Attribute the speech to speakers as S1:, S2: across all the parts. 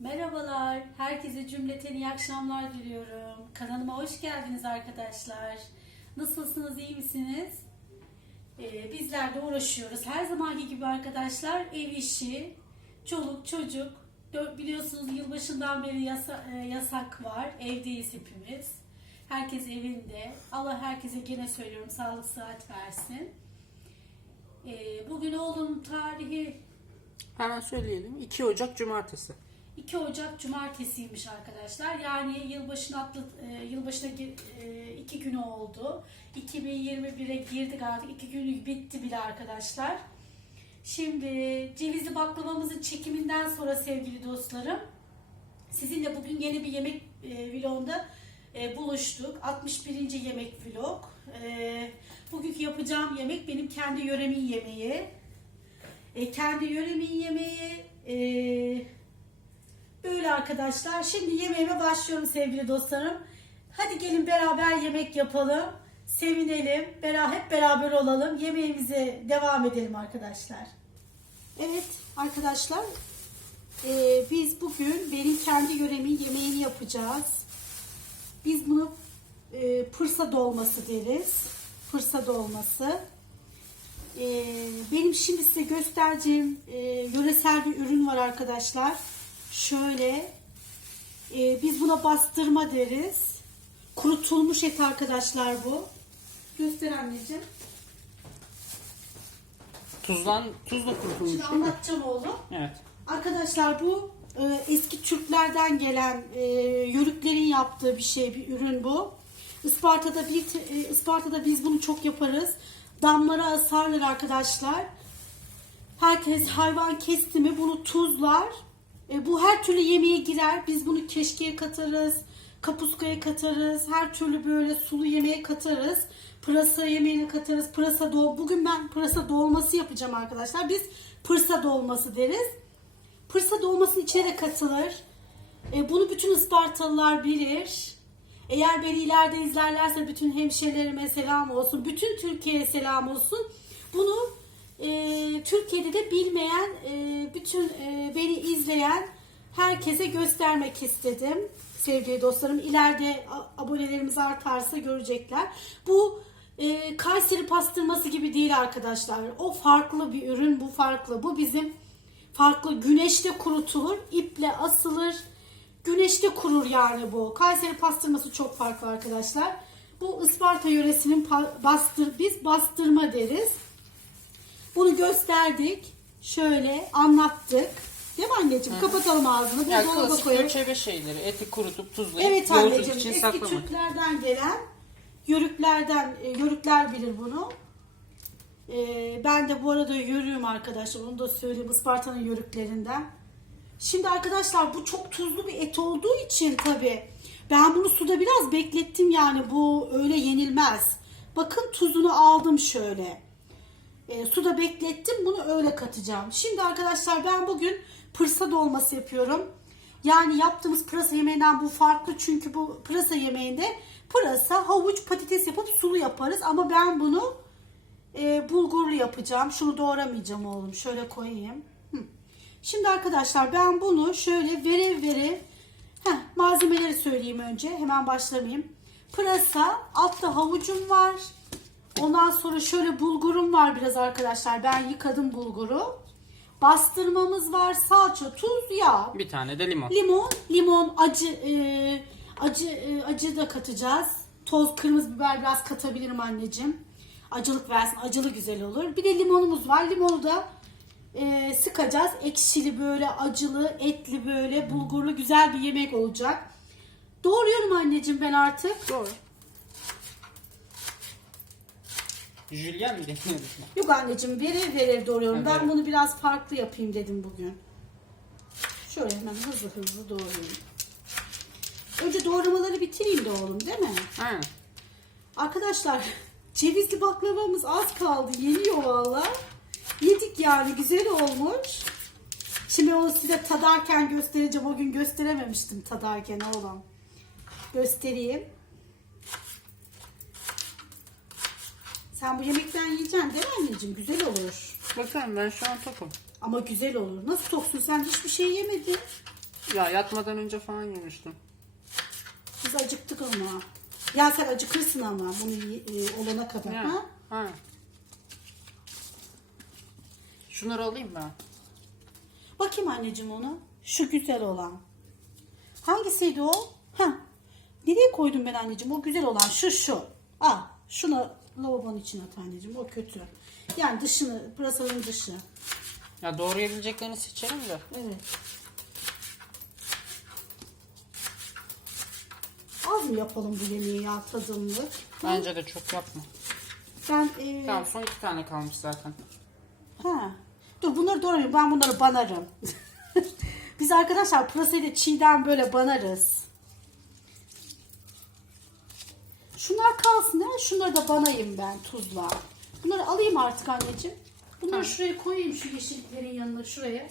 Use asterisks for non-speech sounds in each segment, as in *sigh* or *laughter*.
S1: Merhabalar, herkese cümleten iyi akşamlar diliyorum. Kanalıma hoş geldiniz arkadaşlar. Nasılsınız, iyi misiniz? Ee, bizler de uğraşıyoruz. Her zamanki gibi arkadaşlar ev işi, çoluk çocuk. Biliyorsunuz yılbaşından beri yasa- e, yasak var. Evdeyiz hepimiz. Herkes evinde. Allah herkese gene söylüyorum sağlık sıhhat versin. Ee, bugün oğlum tarihi
S2: Hemen söyleyelim. 2 Ocak Cumartesi.
S1: 2 Ocak Cumartesiymiş arkadaşlar. Yani yılbaşına atlı, e, yılbaşına e, iki günü oldu. 2021'e girdik artık. iki günü bitti bile arkadaşlar. Şimdi cevizli baklavamızın çekiminden sonra sevgili dostlarım sizinle bugün yeni bir yemek e, vlogunda e, buluştuk. 61. yemek vlog. E, bugünkü yapacağım yemek benim kendi yöremin yemeği. Kendi yöremin yemeği e, Böyle arkadaşlar. Şimdi yemeğime başlıyorum sevgili dostlarım. Hadi gelin beraber yemek yapalım. Sevinelim. Hep beraber olalım. Yemeğimize devam edelim arkadaşlar. Evet arkadaşlar. e, biz bugün benim kendi yöremin yemeğini yapacağız. Biz bunu e, pırsa dolması deriz. Pırsa dolması. E, benim şimdi size göstereceğim e, yöresel bir ürün var arkadaşlar. Şöyle e, biz buna bastırma deriz. Kurutulmuş et arkadaşlar bu. Göster anneciğim.
S2: Tuzdan, tuzla kurutulmuş
S1: Şimdi anlatacağım oğlum.
S2: Evet.
S1: Arkadaşlar bu e, eski Türklerden gelen e, yörüklerin yaptığı bir şey, bir ürün bu. Isparta'da bir e, Isparta'da biz bunu çok yaparız. Damlara asarlar arkadaşlar. Herkes hayvan kesti mi bunu tuzlar. E, bu her türlü yemeğe girer. Biz bunu keşkeye katarız, kapuskaya katarız. Her türlü böyle sulu yemeğe katarız. Pırasa yemeğine katarız. Pırasa dol. Bugün ben pırasa dolması yapacağım arkadaşlar. Biz pırsa dolması deriz. Pırsa dolmasının içine katılır. E, bunu bütün Ispartalılar bilir. Eğer beni ileride izlerlerse bütün hemşehrilerime selam olsun. Bütün Türkiye'ye selam olsun. Bunu e, Türkiye'de de bilmeyen, e, bütün e, beni izleyen herkese göstermek istedim. Sevgili dostlarım ileride abonelerimiz artarsa görecekler. Bu e, Kayseri pastırması gibi değil arkadaşlar. O farklı bir ürün, bu farklı. Bu bizim farklı güneşte kurutulur, iple asılır. Güneşte kurur yani bu. Kayseri pastırması çok farklı arkadaşlar. Bu Isparta yöresinin bastır biz bastırma deriz. Bunu gösterdik. Şöyle anlattık. Değil mi anneciğim? Kapatalım ağzını.
S2: Yani
S1: Buzdolabına
S2: klasik
S1: koyalım.
S2: göçebe şeyleri. Eti kurutup tuzlayıp
S1: Evet
S2: yoğurt
S1: anneciğim.
S2: için
S1: Eski
S2: saklamak.
S1: Türklerden gelen yörüklerden, e, yörükler bilir bunu. E, ben de bu arada yörüğüm arkadaşlar. Onu da söyleyeyim. Isparta'nın yörüklerinden. Şimdi arkadaşlar bu çok tuzlu bir et olduğu için tabi ben bunu suda biraz beklettim yani bu öyle yenilmez. Bakın tuzunu aldım şöyle. E, suda beklettim bunu öyle katacağım. Şimdi arkadaşlar ben bugün pırsa dolması yapıyorum. Yani yaptığımız pırasa yemeğinden bu farklı çünkü bu pırasa yemeğinde pırasa, havuç, patates yapıp sulu yaparız. Ama ben bunu e, bulgurlu yapacağım. Şunu doğramayacağım oğlum. Şöyle koyayım. Hı. Şimdi arkadaşlar ben bunu şöyle vere vere heh, malzemeleri söyleyeyim önce. Hemen başlamayayım. Pırasa, altta havucum var. Ondan sonra şöyle bulgurum var biraz arkadaşlar. Ben yıkadım bulguru. Bastırmamız var. Salça, tuz, yağ.
S2: Bir tane de limon.
S1: Limon, limon acı e, acı e, acı da katacağız. Toz kırmızı biber biraz katabilirim anneciğim. Acılık versin. Acılı güzel olur. Bir de limonumuz var. Limonu da e, sıkacağız. Ekşili böyle acılı, etli böyle bulgurlu güzel bir yemek olacak. Doğruyorum anneciğim ben artık.
S2: Doğru. Jülyen mi deniyordu? *laughs*
S1: Yok anneciğim verir verir doğruyorum. Ben
S2: Evet.
S1: bunu biraz farklı yapayım dedim bugün. Şöyle hemen hızlı hızlı doğrayayım. Önce doğramaları bitireyim de oğlum değil mi?
S2: Aynen.
S1: Arkadaşlar *laughs* cevizli baklavamız az kaldı. Yeniyor valla. Yedik yani güzel olmuş. Şimdi onu size tadarken göstereceğim. O gün gösterememiştim tadarken oğlum. Göstereyim. Sen bu yemekten yiyeceksin değil mi anneciğim? Güzel olur.
S2: Bakalım ben şu an tokum.
S1: Ama güzel olur. Nasıl toksun sen hiçbir şey yemedin.
S2: Ya yatmadan önce falan yemiştim.
S1: Biz acıktık ama. Ya sen acıkırsın ama bunu e, olana kadar.
S2: Ya.
S1: Ha?
S2: Ha. Şunları alayım ben.
S1: Bakayım anneciğim onu. Şu güzel olan. Hangisiydi o? Ha. Nereye koydum ben anneciğim? O güzel olan şu şu. Al. Şunu lavabonun içine at anneciğim. O kötü. Yani dışını, pırasanın dışı.
S2: Ya doğrayabileceklerini seçelim de.
S1: Evet. Az mı yapalım bu yemeği ya tadımlık?
S2: Bence de çok yapma.
S1: Ben e,
S2: Tamam son iki tane kalmış zaten.
S1: Ha. Dur bunları doğramayayım. Ben bunları banarım. *laughs* Biz arkadaşlar pırasayla çiğden böyle banarız. Şunlar kalsın değil mi? Şunları da banayım ben tuzla. Bunları alayım artık anneciğim. Bunları şuraya koyayım şu yeşilliklerin yanına şuraya.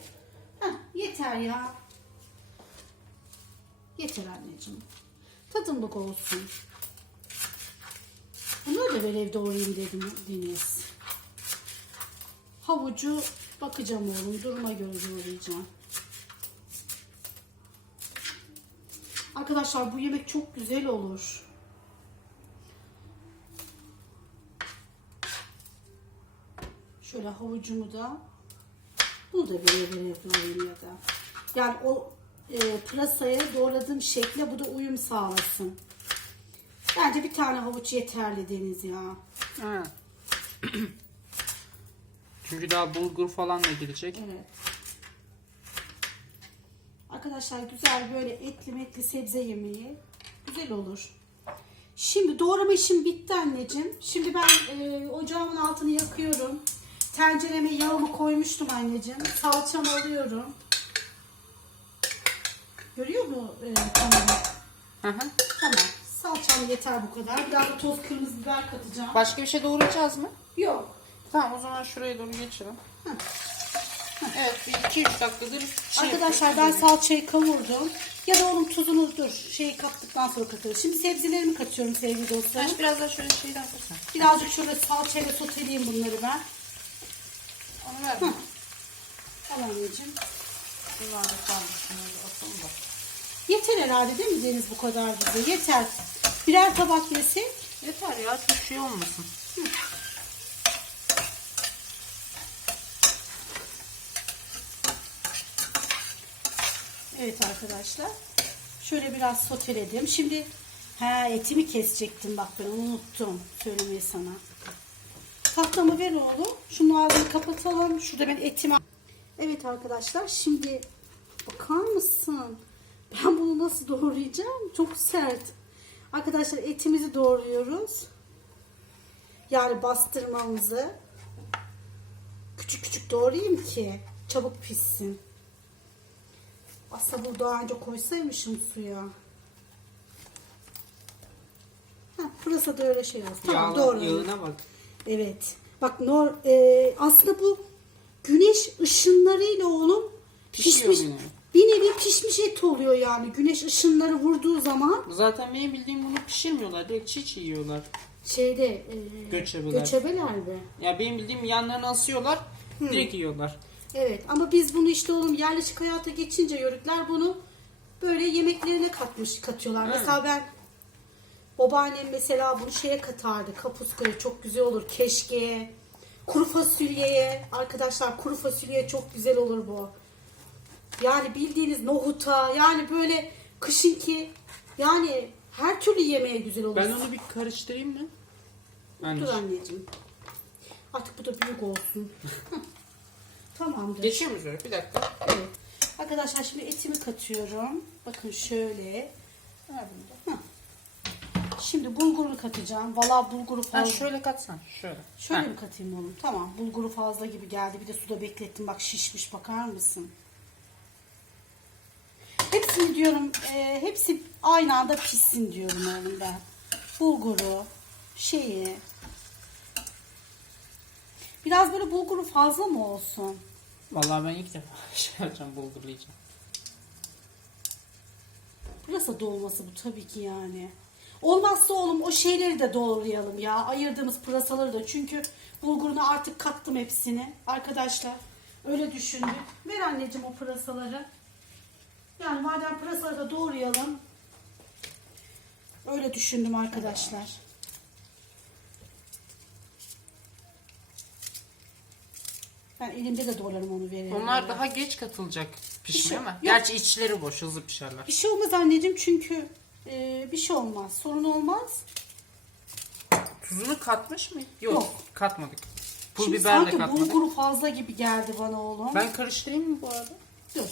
S1: Heh, yeter ya. Yeter anneciğim. Tadımlık olsun. Bunları da böyle evde doğrayayım dedim Deniz. Havucu bakacağım oğlum. Duruma göre doğrayacağım. Arkadaşlar bu yemek çok güzel olur. Şöyle havucumu da bunu da böyle böyle yapıyorum ya da. Yani o e, pırasaya doğradığım şekle bu da uyum sağlasın. Bence bir tane havuç yeterli Deniz ya.
S2: Ha. *clears throat* Çünkü daha bulgur falan da girecek.
S1: Evet. Arkadaşlar güzel böyle etli metli sebze yemeği güzel olur. Şimdi doğrama işim bitti anneciğim. Şimdi ben e, ocağımın altını yakıyorum. Tencereme yağımı koymuştum anneciğim. Salçamı alıyorum. Görüyor mu e, kamera?
S2: Hı hı.
S1: Tamam. Salçam yeter bu kadar. Biraz da toz kırmızı biber katacağım.
S2: Başka bir şey doğrayacağız mı?
S1: Yok.
S2: Tamam o zaman şuraya doğru geçelim. Evet bir 2-3 dakikadır şey
S1: Arkadaşlar ben salçayı kavurdum. Ya da onun tuzunu dur. Şeyi kattıktan sonra katıyorum. Şimdi sebzelerimi katıyorum sevgili dostlarım.
S2: Sen biraz daha şöyle şeyden koysan.
S1: Birazcık şöyle salçayla soteleyeyim bunları ben.
S2: Onu ver.
S1: Hı. Al anneciğim.
S2: Atalım da.
S1: Yeter herhalde değil mi Deniz bu kadar bize? Yeter. Birer tabak yesek.
S2: Yeter ya çok şey olmasın.
S1: Evet arkadaşlar. Şöyle biraz soteledim. Şimdi ha etimi kesecektim bak ben unuttum söylemeyi sana. Tahtamı ver oğlum. Şunun ağzını kapatalım. Şurada ben etimi... Evet arkadaşlar şimdi bakar mısın? Ben bunu nasıl doğrayacağım? Çok sert. Arkadaşlar etimizi doğruyoruz. Yani bastırmamızı. Küçük küçük doğrayayım ki çabuk pişsin. Aslında bu daha önce koysaymışım suya. Ha, pırasa da öyle şey olsun. Tamam
S2: Yağla-
S1: doğru.
S2: Yağına bak.
S1: Evet. Bak nor e, aslında bu güneş ışınlarıyla oğlum
S2: Pişiyor
S1: pişmiş
S2: bir nevi.
S1: bir nevi pişmiş et oluyor yani. Güneş ışınları vurduğu zaman
S2: Zaten benim bildiğim bunu pişirmiyorlar. Direkt çiğ çiğ yiyorlar.
S1: şeyde e,
S2: Göçebeler.
S1: göçebelerde.
S2: Ya benim bildiğim yanlarını asıyorlar. Direkt yiyorlar.
S1: Evet ama biz bunu işte oğlum yerleşik hayata geçince yörükler bunu böyle yemeklerine katmış katıyorlar. Mesela ben babaannem mesela bunu şeye katardı. Kapuskaya çok güzel olur. Keşkeye, kuru fasulyeye. Arkadaşlar kuru fasulyeye çok güzel olur bu. Yani bildiğiniz nohuta yani böyle kışınki yani her türlü yemeğe güzel olur.
S2: Ben onu bir karıştırayım mı?
S1: Dur anneciğim. Artık bu da büyük olsun. *laughs* Tamamdır.
S2: Geçiyor muyuz öyle? Bir dakika.
S1: Evet. Arkadaşlar şimdi etimi katıyorum. Bakın şöyle.
S2: Ver bunu da.
S1: Şimdi bulguru katacağım. Valla bulguru
S2: Ha,
S1: fazla.
S2: şöyle katsan. Şöyle.
S1: Şöyle
S2: Ha.
S1: mi katayım oğlum? Tamam. Bulguru fazla gibi geldi. Bir de suda beklettim. Bak şişmiş. Bakar mısın? Hepsini diyorum. e, hepsi aynı anda pişsin diyorum oğlum ben. Bulguru. Şeyi. Biraz böyle bulguru fazla mı olsun?
S2: Vallahi ben ilk defa *laughs* şey yapacağım. Bulgurlayacağım.
S1: Pırasa dolması bu tabii ki yani. Olmazsa oğlum o şeyleri de doğrayalım ya. Ayırdığımız pırasaları da. Çünkü bulguruna artık kattım hepsini. Arkadaşlar öyle düşündük. Ver anneciğim o pırasaları. Yani madem pırasaları da doğrayalım. Öyle düşündüm arkadaşlar. Ben elimde de doğrarım onu veririm.
S2: Onlar daha geç katılacak pişmeye
S1: şey- yok.
S2: Gerçi içleri boş hızlı pişerler.
S1: Bir şey olmaz anneciğim çünkü e, bir şey olmaz. Sorun olmaz.
S2: Tuzunu katmış mı? Yok,
S1: Yok.
S2: katmadık. Pul
S1: Şimdi
S2: biber de
S1: sanki
S2: katmadık.
S1: bulguru fazla gibi geldi bana oğlum.
S2: Ben karıştırayım mı bu arada?
S1: Dur.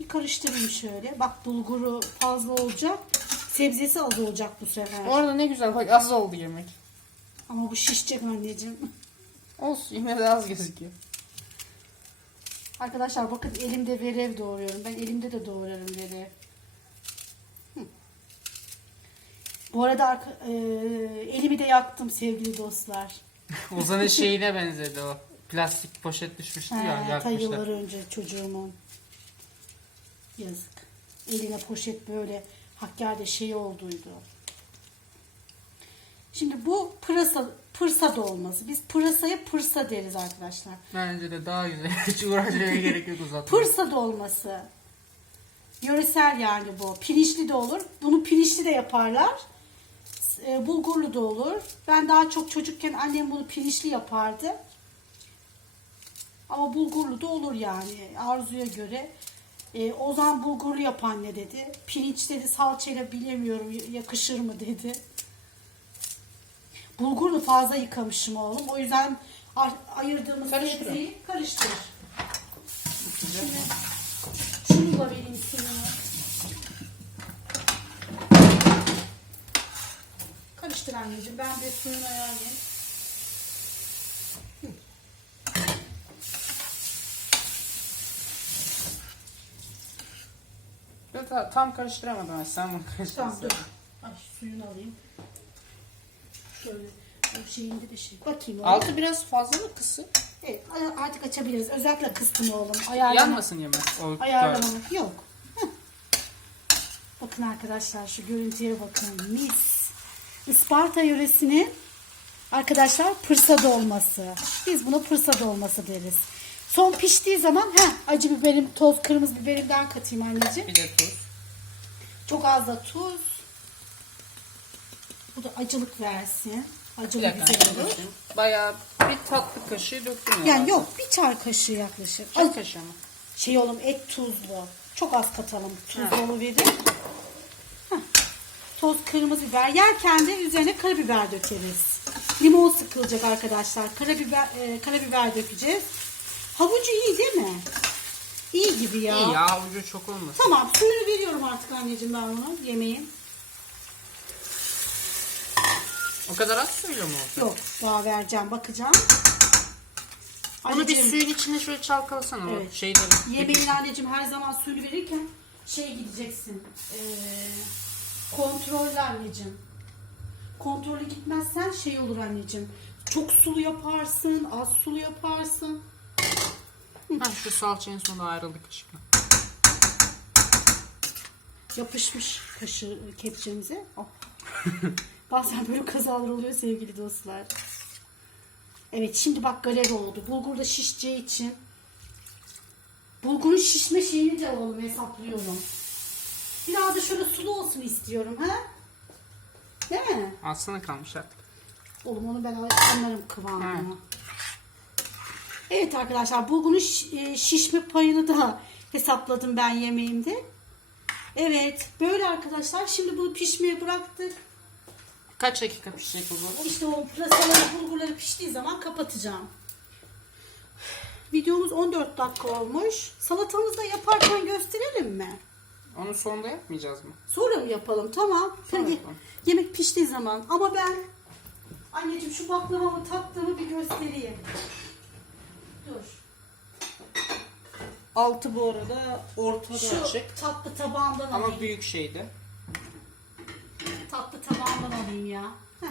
S1: Bir karıştırayım şöyle. Bak bulguru fazla olacak. Sebzesi az olacak bu sefer.
S2: Bu arada ne güzel bak az oldu yemek.
S1: Ama bu şişecek anneciğim.
S2: Olsun yine de az gözüküyor.
S1: Arkadaşlar bakın elimde verev doğruyorum. Ben elimde de doğrarım verev. Hı. Bu arada e, elimi de yaktım sevgili dostlar. *laughs*
S2: Ozan'ın şeyine benzedi o. Plastik poşet düşmüştü ya
S1: He, ta
S2: yakmışlar.
S1: yıllar önce çocuğumun. Yazık. Eline poşet böyle Hakkari'de şey olduydu. Şimdi bu pırasa pırsa dolması. Biz pırasaya pırsa deriz arkadaşlar.
S2: Bence de daha güzel. *laughs* Hiç uğraşmaya gerek yok uzatmaya.
S1: Pırsa dolması. Yöresel yani bu. Pirinçli de olur. Bunu pirinçli de yaparlar. E, bulgurlu da olur. Ben daha çok çocukken annem bunu pirinçli yapardı. Ama bulgurlu da olur yani arzuya göre. E, Ozan bulgurlu yap anne dedi. Pirinç dedi salçayla bilemiyorum yakışır mı dedi. Bulgurlu fazla yıkamışım oğlum. O yüzden ayırdığımız sebzeyi karıştır. Şimdi şunu da vereyim suyunu. Karıştır anneciğim. Ben de suyunu ayarlayayım.
S2: Yo, ta- tam karıştıramadım ben. Sen bunu
S1: Tamam
S2: karıştırsana.
S1: dur. Ay suyunu alayım. Şöyle o şeyinde de şey. Bakayım oğlum.
S2: Altı biraz fazla mı kısık?
S1: Evet artık açabiliriz. Özellikle kıstım oğlum. Ayarlama.
S2: Yanmasın yemek. O
S1: yok. Heh. Bakın arkadaşlar şu görüntüye bakın. Mis. Isparta yöresinin arkadaşlar pırsa dolması. Biz buna pırsa dolması deriz. Son piştiği zaman heh, acı biberim, toz kırmızı biberimden katayım anneciğim.
S2: Bir de tuz.
S1: Çok az da tuz. Bu da acılık versin. Acılı
S2: dakika.
S1: güzel olur.
S2: Bayağı bir tatlı kaşığı döktüm.
S1: Yani
S2: herhalde.
S1: yok bir çay kaşığı yaklaşık.
S2: Çay
S1: Az-
S2: kaşığı mı?
S1: Şey oğlum et tuzlu. Çok az katalım. Tuz
S2: Ha.
S1: Toz kırmızı biber. Yerken de üzerine karabiber dökeriz. Limon sıkılacak arkadaşlar. Karabiber, e, karabiber dökeceğiz. Havucu iyi değil mi? İyi gibi ya.
S2: İyi ya avucu çok olmasın.
S1: Tamam suyunu veriyorum artık anneciğim ben bunu yemeğin.
S2: O kadar az suyla mı oldu?
S1: Yok daha vereceğim bakacağım.
S2: Onu bir
S1: Anneciğim,
S2: suyun içine şöyle çalkalasana
S1: Evet.
S2: o şeyleri.
S1: Yemeğin anneciğim her zaman suyunu verirken şey gideceksin. Ee, kontrollü anneciğim. Kontrollü gitmezsen şey olur anneciğim. Çok sulu yaparsın, az sulu yaparsın.
S2: Ha, şu salça en sonunda ayrıldı kaşıkla.
S1: Yapışmış kaşığı kepçemize. Oh. *laughs* Bazen böyle kazalar oluyor sevgili dostlar. Evet şimdi bak galeri oldu. Bulgur da şişeceği için. Bulgurun şişme şeyini de oğlum hesaplıyorum. Biraz da şöyle sulu olsun istiyorum ha? Değil mi?
S2: Aslında kalmış artık.
S1: Oğlum onu ben anlarım kıvamını. Evet arkadaşlar bulgurun şi- e, şişme payını da hesapladım ben yemeğimde. Evet böyle arkadaşlar şimdi bunu pişmeye bıraktık.
S2: Kaç dakika pişecek bu böyle?
S1: İşte o pırasaları bulgurları piştiği zaman kapatacağım. Videomuz 14 dakika olmuş. Salatamızı da yaparken gösterelim mi?
S2: Onu sonda yapmayacağız mı?
S1: Sonra mı yapalım? Tamam.
S2: Sonra
S1: Hadi.
S2: yapalım.
S1: Yemek piştiği zaman. Ama ben anneciğim şu baklavamı tattığımı bir göstereyim. Dur.
S2: Altı bu arada ortada
S1: Şu
S2: açık.
S1: tatlı tabağımdan
S2: Ama
S1: alayım.
S2: büyük şeydi.
S1: Tatlı tabağımdan alayım ya. Heh.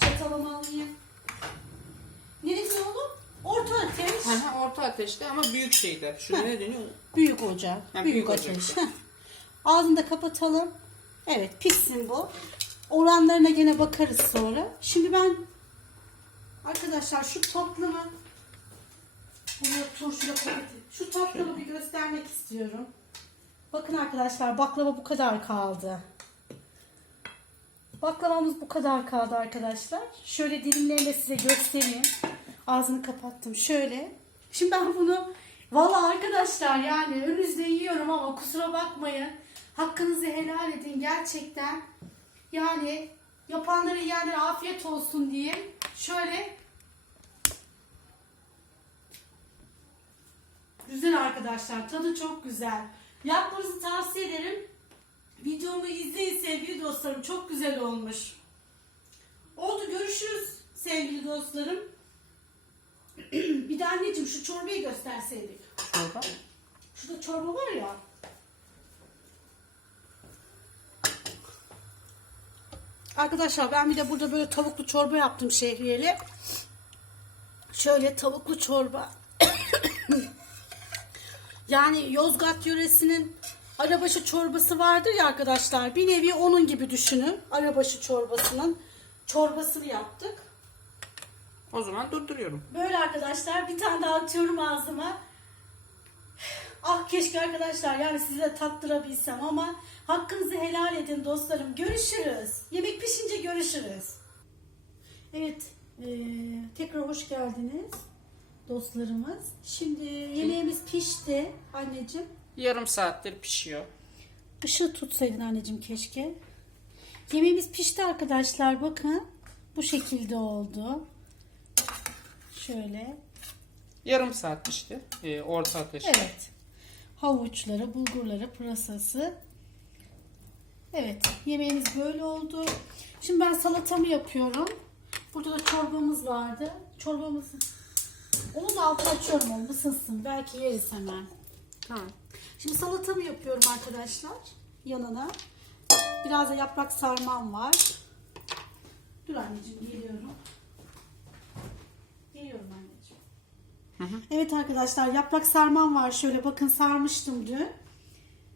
S1: Çatalımı alayım. Neresi oğlum? Orta ateş.
S2: Hı hı, orta ateşte ama büyük şeydi. Şu ne deniyor?
S1: Büyük ocak.
S2: Ha,
S1: büyük,
S2: büyük
S1: ateş.
S2: ocakta.
S1: Ağzını da kapatalım. Evet pişsin bu. Oranlarına gene bakarız sonra. Şimdi ben arkadaşlar şu tatlımı bunu turşuyla koyayım. Şu tatlımı bir göstermek istiyorum. Bakın arkadaşlar baklava bu kadar kaldı. Baklavamız bu kadar kaldı arkadaşlar. Şöyle dilimlerini de size göstereyim. Ağzını kapattım. Şöyle. Şimdi ben bunu Vallahi arkadaşlar yani önünüzde yiyorum ama kusura bakmayın. Hakkınızı helal edin gerçekten. Yani yapanlara yiyenlere afiyet olsun diyeyim. Şöyle Güzel arkadaşlar. Tadı çok güzel. Yapmanızı tavsiye ederim. Videomu izleyin sevgili dostlarım. Çok güzel olmuş. Oldu görüşürüz sevgili dostlarım. *clears throat* bir de anneciğim şu çorbayı gösterseydik.
S2: Şurada.
S1: Şurada çorba var ya. Arkadaşlar ben bir de burada böyle tavuklu çorba yaptım şehriyeli. Şöyle tavuklu çorba. *coughs* yani Yozgat yöresinin arabaşı çorbası vardır ya arkadaşlar. Bir nevi onun gibi düşünün. Arabaşı çorbasının çorbasını yaptık.
S2: O zaman durduruyorum.
S1: Böyle arkadaşlar bir tane daha atıyorum ağzıma. Ah keşke arkadaşlar yani size tattırabilsem ama hakkınızı helal edin dostlarım. Görüşürüz. Yemek pişince görüşürüz. Evet eee, tekrar hoş geldiniz dostlarımız. Şimdi yemeğimiz pişti anneciğim.
S2: Yarım saattir pişiyor.
S1: Işığı tutsaydın anneciğim keşke. Yemeğimiz pişti arkadaşlar bakın. Bu şekilde oldu. Şöyle.
S2: Yarım saat pişti. Ee, orta ateşte.
S1: Evet. Havuçları, bulgurları, pırasası. Evet. Yemeğimiz böyle oldu. Şimdi ben salatamı yapıyorum. Burada da çorbamız vardı. Çorbamızı onu da altına açıyorum onu ısınsın. Belki yeriz hemen.
S2: Tamam.
S1: Şimdi salatamı yapıyorum arkadaşlar. Yanına. Biraz da yaprak sarmam var. Dur anneciğim. Geliyorum anneciğim.
S2: Hı hı.
S1: Evet arkadaşlar yaprak sarmam var. Şöyle bakın sarmıştım dün.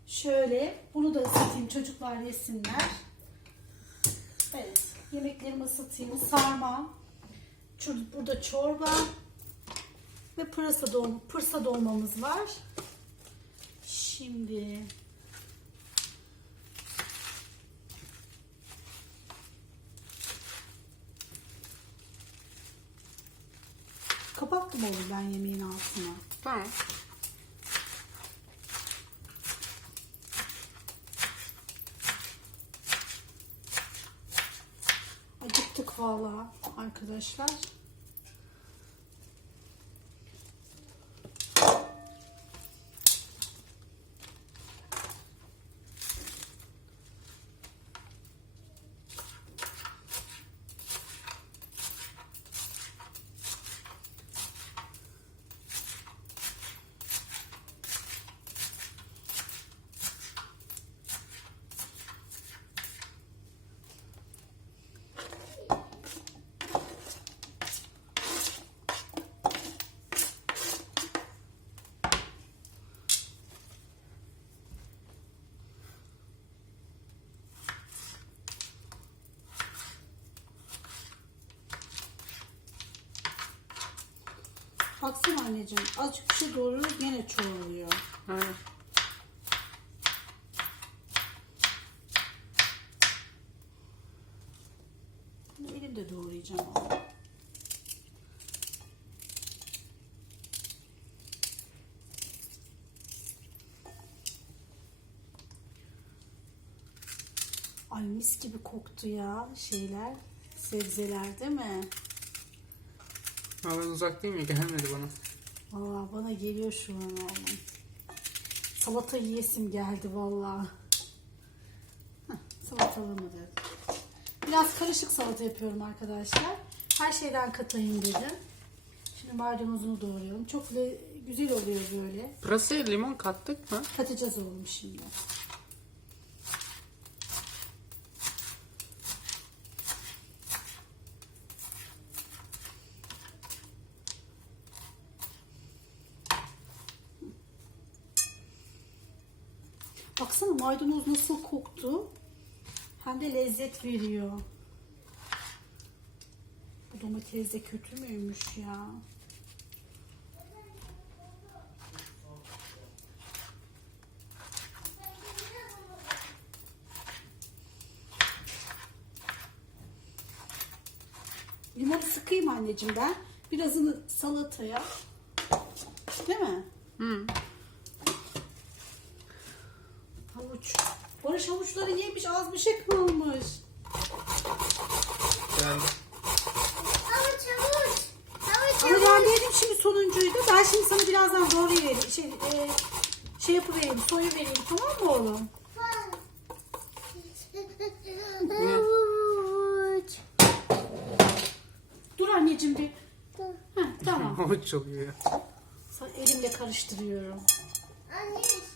S1: Şöyle bunu da ısıtayım çocuklar yesinler. Evet yemeklerimi ısıtayım. Sarma. Burada çorba. Ve pırasa dolma, pırsa dolmamız var. Şimdi kapattım onu ben yemeğin altına.
S2: Tamam.
S1: Acıktık vallahi arkadaşlar. Baksana anneciğim azıcık bir şey doğruyoruz gene çoğalıyor.
S2: Aynen.
S1: Elimde doğrayacağım onu. Ay mis gibi koktu ya şeyler, sebzeler değil mi?
S2: Ama ben uzaktayım ya gelmedi bana.
S1: Valla bana geliyor şu an oğlum. Salata yiyesim geldi valla. Salatalığımı da. Biraz karışık salata yapıyorum arkadaşlar. Her şeyden katayım dedim. Şimdi maydanozunu doğruyorum. Çok güzel oluyor böyle.
S2: Pırasaya limon kattık mı?
S1: Katacağız oğlum şimdi. maydanoz nasıl koktu hem de lezzet veriyor. Bu domates de kötü müymüş ya? Limonu sıkayım anneciğim ben. Birazını salataya. Değil mi?
S2: Hı.
S1: Havuç. Barış havuçları yemiş az bir şey kalmış.
S2: Geldi.
S3: Havuç havuç. Havuç
S1: Ama ben dedim şimdi sonuncuydu. Ben şimdi sana birazdan doğru vereyim. Şey, e, şey yapıvereyim, soyu vereyim tamam mı oğlum?
S3: Havuç.
S1: Dur anneciğim bir. Heh, tamam. *laughs*
S2: Havuç çok iyi.
S1: Elimle karıştırıyorum.
S3: Anne.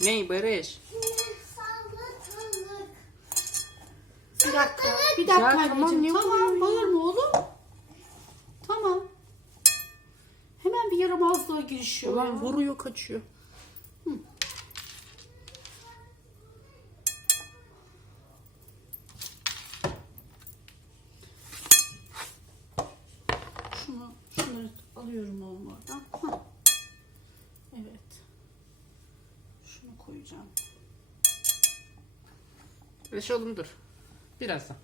S2: Ney Barış?
S1: Bir dakika. Bir dakika
S2: Ya
S1: anneciğim.
S2: tamam, ne
S1: Tamam,
S2: bağırıyorsun?
S1: bağırma oğlum. Tamam. Hemen bir yaramazlığa girişiyor.
S2: Ulan vuruyor kaçıyor. Barış oğlum dur. Birazdan.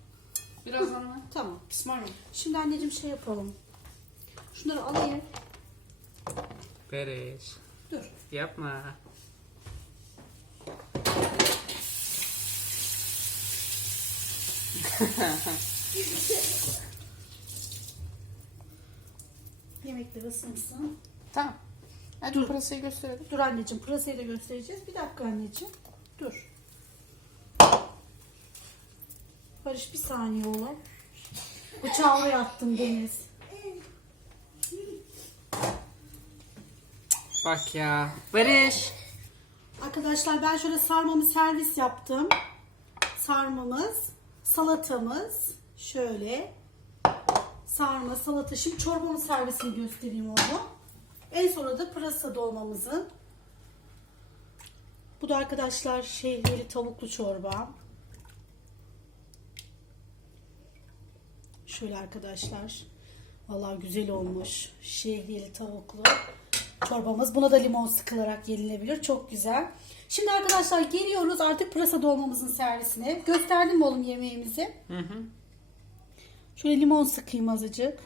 S2: Birazdan mı? *laughs*
S1: Tamam.
S2: Bismillah.
S1: Şimdi anneciğim şey yapalım. Şunları alayım.
S2: Barış.
S1: Dur.
S2: Yapma.
S1: Yemekler ısınsın.
S2: Tamam. Hadi pırasayı gösterelim.
S1: Dur anneciğim pırasayı da göstereceğiz. Bir dakika anneciğim. Dur. Barış bir saniye oğlum. Bıçağı oraya attım Deniz.
S2: Bak ya. Barış.
S1: Arkadaşlar ben şöyle sarmamı servis yaptım. Sarmamız, salatamız şöyle. Sarma, salata. Şimdi çorbamın servisini göstereyim onu. En sonra da pırasa dolmamızın. Bu da arkadaşlar şehriyeli tavuklu çorba. Şöyle arkadaşlar. Vallahi güzel olmuş. Şehriyeli tavuklu çorbamız. Buna da limon sıkılarak yenilebilir. Çok güzel. Şimdi arkadaşlar geliyoruz artık pırasa dolmamızın servisine. Gösterdim mi oğlum yemeğimizi?
S2: Hı hı.
S1: Şöyle limon sıkayım azıcık.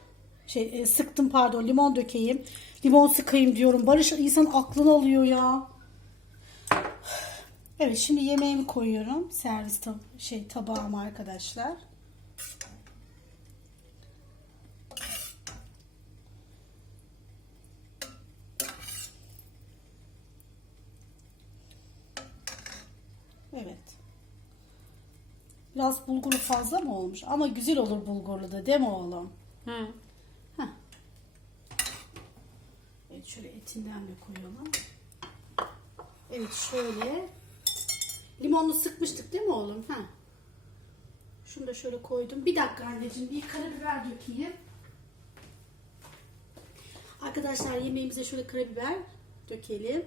S1: Şey e, sıktım pardon limon dökeyim. Limon sıkayım diyorum. Barış insan aklını alıyor ya. *sighs* Evet şimdi yemeğimi koyuyorum. Servis tab şey tabağıma arkadaşlar. Evet. Biraz bulguru fazla mı olmuş? Ama güzel olur bulgurlu da değil mi oğlum?
S2: Hı.
S1: Evet şöyle etinden de koyalım. Evet şöyle. Limonlu sıkmıştık değil mi oğlum? Ha. Şunu da şöyle koydum. Bir dakika anneciğim bir karabiber dökeyim. Arkadaşlar yemeğimize şöyle karabiber dökelim.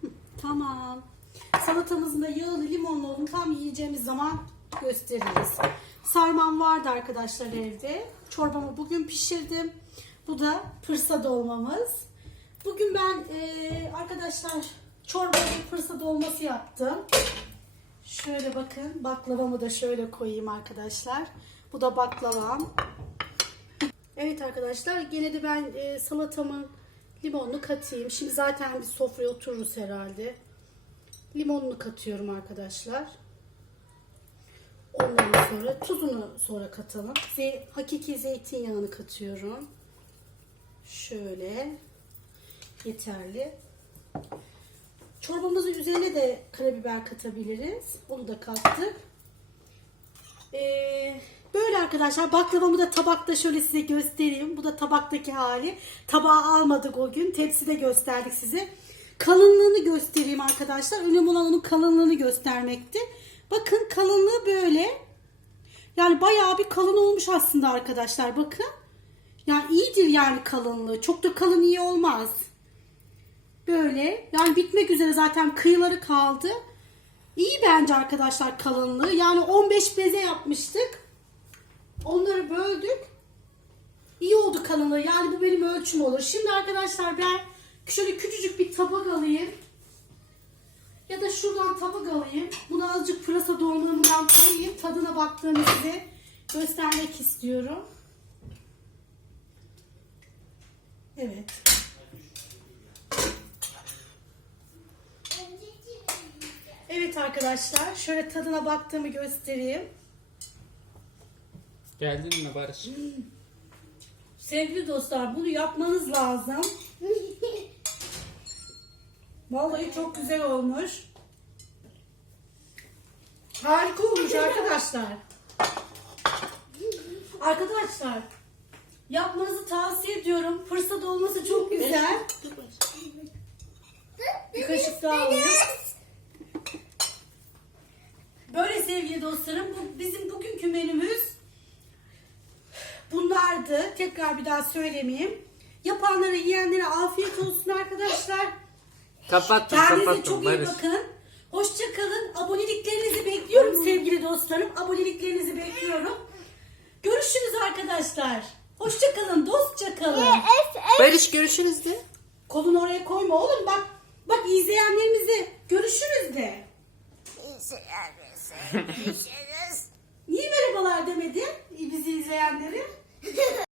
S1: Hı, Tamam. Salatamızın da yağlı limonlu olduğunu tam yiyeceğimiz zaman gösteririz. Sarmam vardı arkadaşlar evde. Çorbamı bugün pişirdim. Bu da pırsa dolmamız. Bugün ben eee, arkadaşlar çorba ve pırsa dolması yaptım. Şöyle bakın baklavamı da şöyle koyayım arkadaşlar. Bu da baklavam. Evet arkadaşlar gene de ben e, salatamın limonunu katayım. Şimdi zaten bir sofraya otururuz herhalde. Limonunu katıyorum arkadaşlar. Ondan sonra tuzunu sonra katalım. Ze hakiki zeytinyağını katıyorum. Şöyle yeterli. Çorbamızın üzerine de karabiber katabiliriz. Onu da kattık. Ee, böyle arkadaşlar baklavamı da tabakta şöyle size göstereyim. Bu da tabaktaki hali. Tabağı almadık o gün. Tepside gösterdik size. Kalınlığını göstereyim arkadaşlar. Önemli olan onun kalınlığını göstermekti. Bakın kalınlığı böyle. Yani bayağı bir kalın olmuş aslında arkadaşlar. Bakın. Yani iyidir yani kalınlığı. Çok da kalın iyi olmaz. Böyle. Yani bitmek üzere zaten kıyıları kaldı. İyi bence arkadaşlar kalınlığı. Yani 15 beze yapmıştık. Onları böldük. İyi oldu kalınlığı. Yani bu benim ölçüm olur. Şimdi arkadaşlar ben şöyle küçücük bir tabak alayım. Ya da şuradan tabak alayım. Buna azıcık pırasa dolmalarından koyayım. Tadına baktığımı size göstermek istiyorum. Evet. Evet arkadaşlar şöyle tadına baktığımı göstereyim.
S2: Geldin mi Barış?
S1: Sevgili dostlar bunu yapmanız lazım. *laughs* Vallahi çok güzel olmuş. Harika olmuş arkadaşlar. Arkadaşlar yapmanızı tavsiye ediyorum. Fırsat olması çok güzel. Bir kaşık daha alayım. Böyle sevgili dostlarım bu bizim bugünkü menümüz bunlardı. Tekrar bir daha söylemeyeyim. Yapanlara yiyenlere afiyet olsun arkadaşlar.
S2: Kapattım
S1: Kendinize
S2: kapattım
S1: çok iyi
S2: Barış.
S1: bakın. Hoşça kalın. Aboneliklerinizi bekliyorum sevgili dostlarım. Aboneliklerinizi bekliyorum. Görüşürüz arkadaşlar. Hoşça kalın, dostça kalın.
S2: Barış görüşürüz de.
S1: Kolunu oraya koyma oğlum bak. Bak izleyenlerimize görüşürüz de. Niye merhabalar demedin bizi izleyenlere? *laughs*